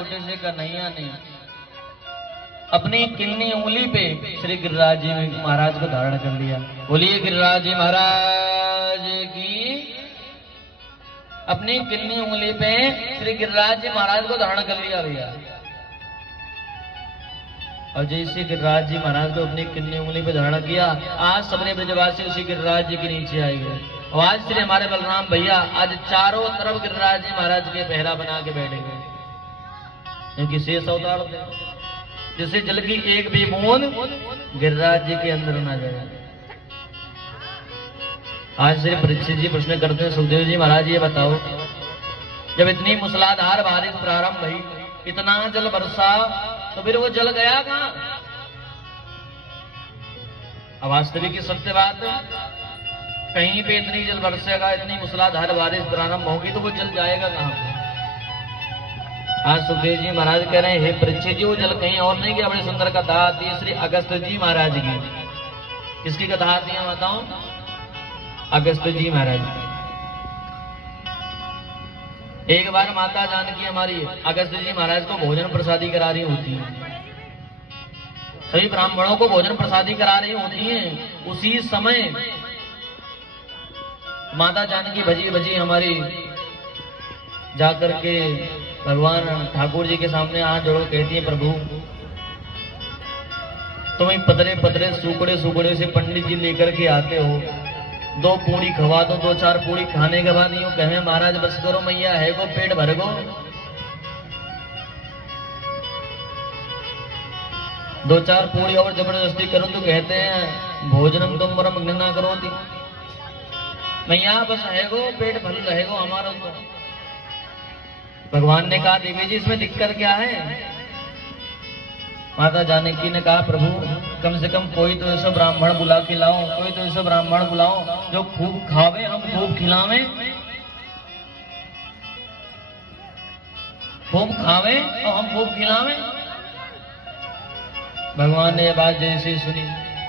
छोटे से कन्हैया ने अपनी किन्नी उंगली पे श्री गिरिराज जी महाराज को धारण कर लिया। बोलिए गिरिराज जी महाराज की। अपनी किन्नी उंगली पे श्री गिरिराज जी महाराज को धारण कर लिया भैया। और जैसे गिरिराज जी महाराज को अपनी किन्नी उंगली पे धारण किया, आज सबने ब्रजवासी उसी गिरिराज जी के नीचे आए गए। और आज श्री हमारे बलराम भैया आज चारों तरफ गिरिराज जी महाराज के पहरा बना के बैठेंगे, क्योंकि शेष अवतार थे, जिससे जल की एक भी बूंद गिरिराज जी के अंदर ना जाए। आज श्री परीक्षित जी प्रश्न करते हैं, सुखदेव जी महाराज ये बताओ, जब इतनी मूसलाधार बारिश प्रारंभ हुई, इतना जल बरसा, तो फिर वो जल गया कहां? अब वास्तविक सत्य बात, कहीं पे इतनी जल बरसेगा, इतनी मूसलाधार बारिश प्रारंभ होगी, तो वो जल जाएगा कहां पे? आज सुखदेव जी महाराज कह रहे हैं, हे परीक्षित जी, वो जल कहीं और नहीं गया, बड़े सुंदर कथा आती है श्री अगस्त जी महाराज की। किसकी कथा आती है बताओ? अगस्त जी महाराज। एक बार माता जानकी हमारी अगस्त जी महाराज को भोजन प्रसादी करा रही होती है, सभी ब्राह्मणों को भोजन प्रसादी करा रही होती हैं। उसी समय माता जानकी भजी भजी हमारी जाकर के भगवान ठाकुर जी के सामने हाथ जोड़ो कहती है, प्रभु तुम पतरे पतरे सुकड़े सुकड़े से पंडित जी लेकर के आते हो, 2 पूड़ी खवा दो, 2-4 पूड़ी खाने के बाद यूं कहे महाराज बस करो मैया, है को पेट भर गो। 2-4 पूड़ी और जबरदस्ती करो तो कहते हैं भोजनम तुम परम घृणा करो थी, मैया बस है गो पेट भर रहेगो हमारा। तो भगवान ने कहा देवी जी इसमें दिक्कत क्या है? माता जानकी ने कहा प्रभु कम से कम कोई तो ऐसा ब्राह्मण बुला के लाओ, कोई तो ऐसा ब्राह्मण बुलाओ जो खूब खावे, हम खूब खिलावे, खूब खावे और हम खूब खिलावे। भगवान ने ये बात जैसे सुनी,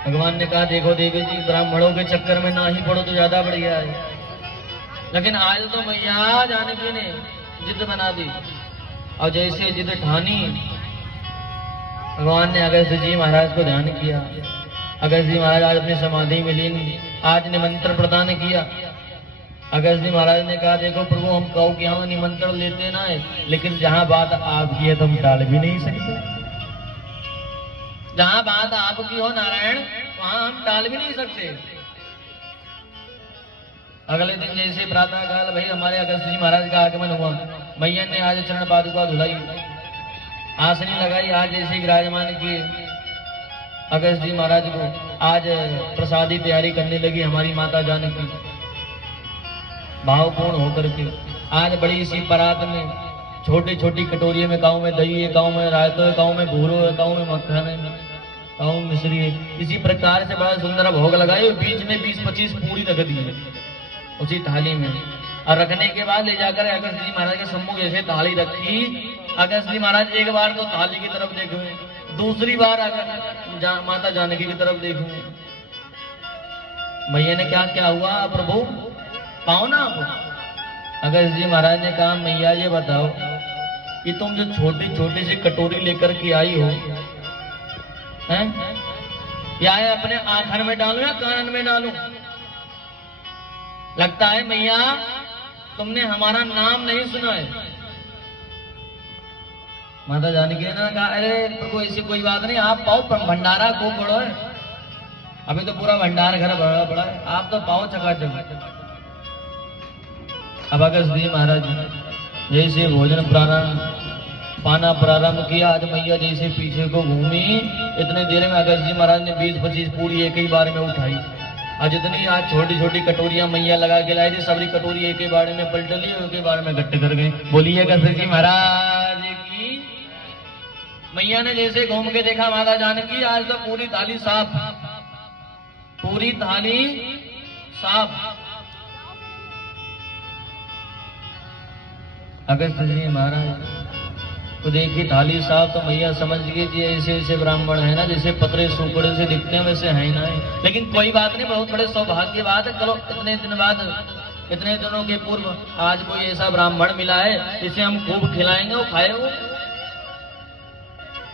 भगवान ने कहा देखो देवी जी, ब्राह्मणों के चक्कर में ना ही पड़ो तो ज्यादा बढ़िया है। लेकिन आज तो मैया जानकी ने जिद बना दी, और जैसे जिद ठानी, भगवान ने अगस्त जी महाराज को ध्यान किया। अगस्त जी महाराज आज अपनी समाधि में लीन, आज निमंत्रण प्रदान किया। अगस्त जी महाराज ने कहा देखो प्रभु हम कहो कि यहाँ निमंत्रण लेते ना है, लेकिन जहां बात आपकी है तो हम टाल भी नहीं सकते। जहां बात आपकी हो नारायण, वहां हम टाल भी नहीं सकते। अगले दिन जैसे प्रातः काल भाई हमारे अगस्त जी महाराज का आगमन हुआ, मैया ने आज चरण पादुका धुलाई, आसनी लगाई, आज जैसे विराजमान किए अगस्त जी महाराज को। आज प्रसादी तैयारी करने लगी हमारी माता जानकी भावपूर्ण होकर के। आज बड़ी सी परात में छोटी छोटी कटोरियों में गाँव में दही है, गाँव में रायतो है, गाँव में भूरो है, गाँव में मक्खन है, गाँव में मिश्री है। इसी प्रकार से बड़ा सुंदर भोग लगाए, बीच में 20-25 पूरी रख दी है उसी थाली में। और रखने के बाद ले जाकर अगस्त जी महाराज के सम्मुख जैसे थाली रखी, अगस्त जी महाराज एक बार तो थाली की तरफ देखूं, दूसरी बार अगर माता जानकी की तरफ देखूं। मैया ने क्या क्या हुआ प्रभु पाओ ना आप? अगस्त जी महाराज ने कहा मैया ये बताओ कि तुम जो छोटी छोटी सी कटोरी लेकर के आई हो, हैं या अपने आंखन में डालूं या कान में डालूं? लगता है मैया तुमने हमारा नाम नहीं सुना है। माता जानकी ने कहा अरे प्रभु ऐसी कोई बात नहीं, आप पाओ भंडारा खूब बड़ो है, अभी तो पूरा भंडार घर बड़ा बड़ा है, आप तो पाओ चकाचक। अब अगस्त जी महाराज जैसे भोजन पाना प्रारंभ किया, आज मैया जैसे पीछे को घूमी, इतने देर में अगस्त जी महाराज ने 20-25 पूरी एक ही बार में उठाई। और जितनी आज छोटी छोटी कटोरियां मैया लगा के लाई थी, सबरी कटोरी एक ही बार में पलट ली, एक ही बार में इकट्ठे कर गई। बोलिए अगस्त जी महाराज की। मैया ने जैसे घूम के देखा माता जानकी, आज तो पूरी थाली साफ, पूरी थाली साफ। अगस्त जी महाराज तो देखी थाली साफ, तो मैया समझ गई कि ऐसे ऐसे ब्राह्मण है ना, जैसे पतरे सुकड़े से दिखते हैं वैसे है ना है। लेकिन कोई बात नहीं, बहुत बड़े सौभाग्य बात है। चलो इतने दिन बाद, इतने दिनों के पूर्व आज कोई ऐसा ब्राह्मण मिला है जिसे हम खूब खिलाएंगे और खाएंगे।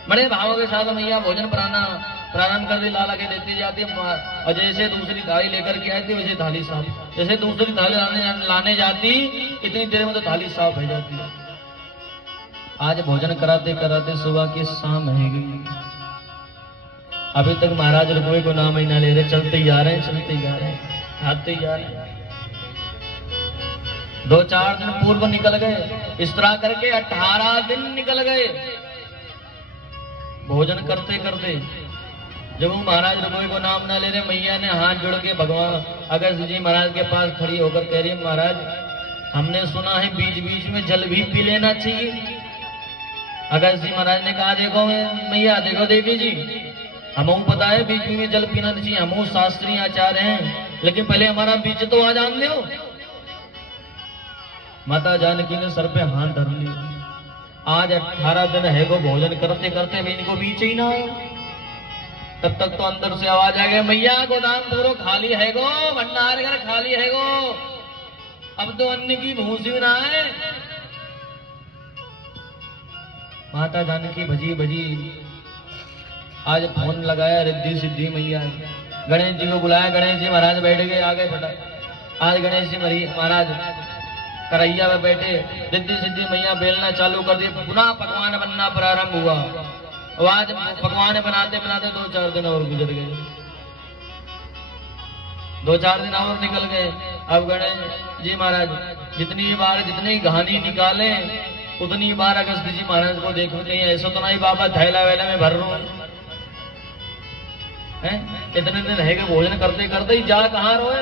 बड़े भावों के साथ मैया भोजन प्रारंभ कर दी, ला के देती जाती है। और जैसे दूसरी थाली लेकर के आती वैसे थाली साफ, जैसे दूसरी थाली लाने जाती इतनी देर में तो थाली साफ हो जाती है। आज भोजन कराते कराते सुबह की शाम है गई, अभी तक महाराज रुपये को नाम ही ना ले रहे, चलते ही जा रहे हैं, चलते ही जा रहे हैं, खाते ही जा रहे हैं। 2-4 दिन पूर्व निकल गए, इस तरह करके 18 दिन निकल गए भोजन करते करते। जब वो महाराज रुपये को नाम ना ले रहे, मैया ने हाथ जोड़ के भगवान अगस्त जी महाराज के पास खड़ी होकर कह रही, महाराज हमने सुना है बीच बीच में जल भी पी लेना चाहिए। अगस्त जी महाराज ने कहा, देखो मैया, देखो देवी जी, हमको पता है बीच बीच में जल पीना नहीं चाहिए, हम शास्त्रीय आचार्य हैं, लेकिन पहले हमारा बीच तो आ जान दो। माता जानकी ने सर पे हाथ धर लिया। आज 18 दिन है वो भोजन करते करते भी इनको बीच ही ना आया। तब तक तो अंदर से आवाज आ गया, मैया गोदाम पूरा खाली है गो, भंडार घर खाली है गो, अब तो अन्न की भूसी ना है। माता जानकी भजी भजी आज फोन लगाया रिद्धि सिद्धि मैया, गणेश जी को बुलाया। गणेश जी महाराज बैठ गए, आ गए फटा। आज गणेश जी महाराज करैया में बैठे, रिद्धि सिद्धि मैया बेलना चालू कर दी, पुनः पकवान बनना प्रारंभ हुआ। आज पकवान बनाते बनाते 2-4 दिन और गुजर गए, 2-4 दिन और निकल गए। अब गणेश जी महाराज जितनी कहानी निकाले उतनी बार अगस्त जी महाराज को देखो नहीं, ऐसा तो नहीं बाबा थैला वैला में भर रू है, इतने दिन रहेगा भोजन करते करते ही जा कहाँ रोए।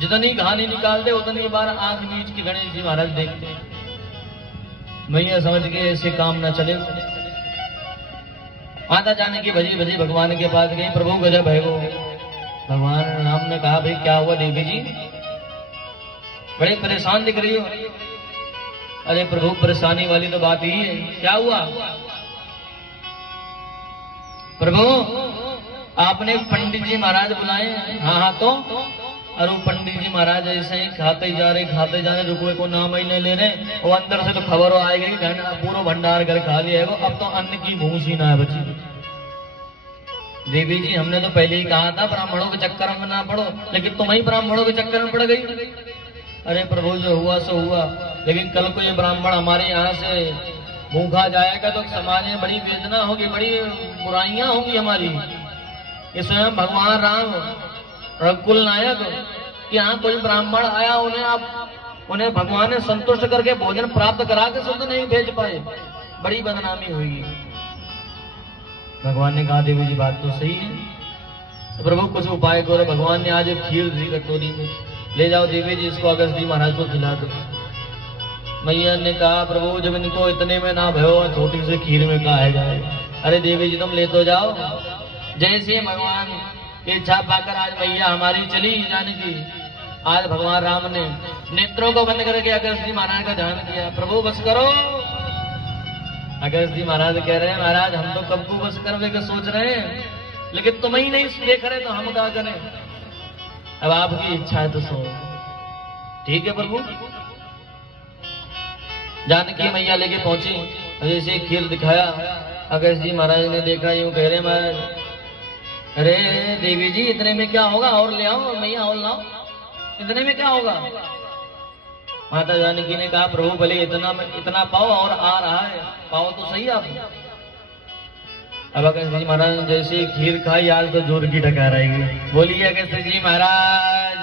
जितनी कहानी निकालते उतनी बार आंख मीच के गणेश जी महाराज देखते। मैया समझ के ऐसे काम ना चले। माता जाने की भजी भजी भगवान के पास गई, प्रभु गजब है वो। भगवान राम ने कहा, भाई क्या हुआ देवी जी, बड़े परेशान दिख रही हो। अरे प्रभु परेशानी वाली तो बात ही है, क्या हुआ प्रभु? आपने पंडित जी महाराज बुलाए? हाँ तो अरे पंडित जी महाराज ऐसे ही खाते जा रहे रुपये को नाम ही नहीं ले रहे, वो अंदर से तो खबर आएगी पूरा भंडार घर खा लिया है, अब तो अन्न की भूस ही ना है बची। देवी जी हमने तो पहले ही कहा था ब्राह्मणों के चक्कर में ना पड़ो, लेकिन तुम ही ब्राह्मणों के चक्कर में पड़ गई। अरे प्रभु जो हुआ सो हुआ, लेकिन कल को ये ब्राह्मण हमारे यहाँ से भूखा जाएगा तो समाज में बड़ी वेदना होगी, बड़ी बुराइयां होंगी हमारी। ये स्वयं भगवान राम रघुकुल नायक कि यहाँ कोई ब्राह्मण आया, उन्हें भगवान ने संतुष्ट करके भोजन प्राप्त करा के शुद्ध नहीं भेज पाए, बड़ी बदनामी हुई। भगवान ने कहा, देवी जी बात तो सही है, तो प्रभु कुछ उपाय करो। भगवान ने आज खीर दी कटोरी में, ले जाओ देवी जी इसको अगस्त जी महाराज को खिला दो। मैया ने कहा, प्रभु जब इनको इतने में ना भयो, छोटी से खीर में कहा है जाए। अरे देवी जी तुम ले तो जाओ। जैसे भगवान इच्छा पाकर आज मैया हमारी चली जाने की, आज भगवान राम ने नेत्रों को बंद करके अगस्त जी महाराज का ध्यान किया। प्रभु बस करो। अगस्त जी महाराज कह रहे हैं, महाराज हम तो कब को बस करने का सोच रहे हैं, लेकिन तुम ही नहीं देख रहे तो हम क्या करें। अब आपकी इच्छा है तो सो, ठीक है प्रभु। जानकी मैया लेके पहुंची, जैसे खीर दिखाया, अगस्त जी महाराज ने देखा, यूं कह रहे महाराज, अरे देवी जी इतने में क्या होगा, और ले आओ मैया और लाओ, इतने में क्या होगा। माता जानकी ने कहा, प्रभु भले इतना पाओ, और आ रहा है पाओ तो सही आप। अब अगस्त जी महाराज जैसे खीर खाई, आज तो जोर की टकार आएगी। बोलिए अगस्त जी महाराज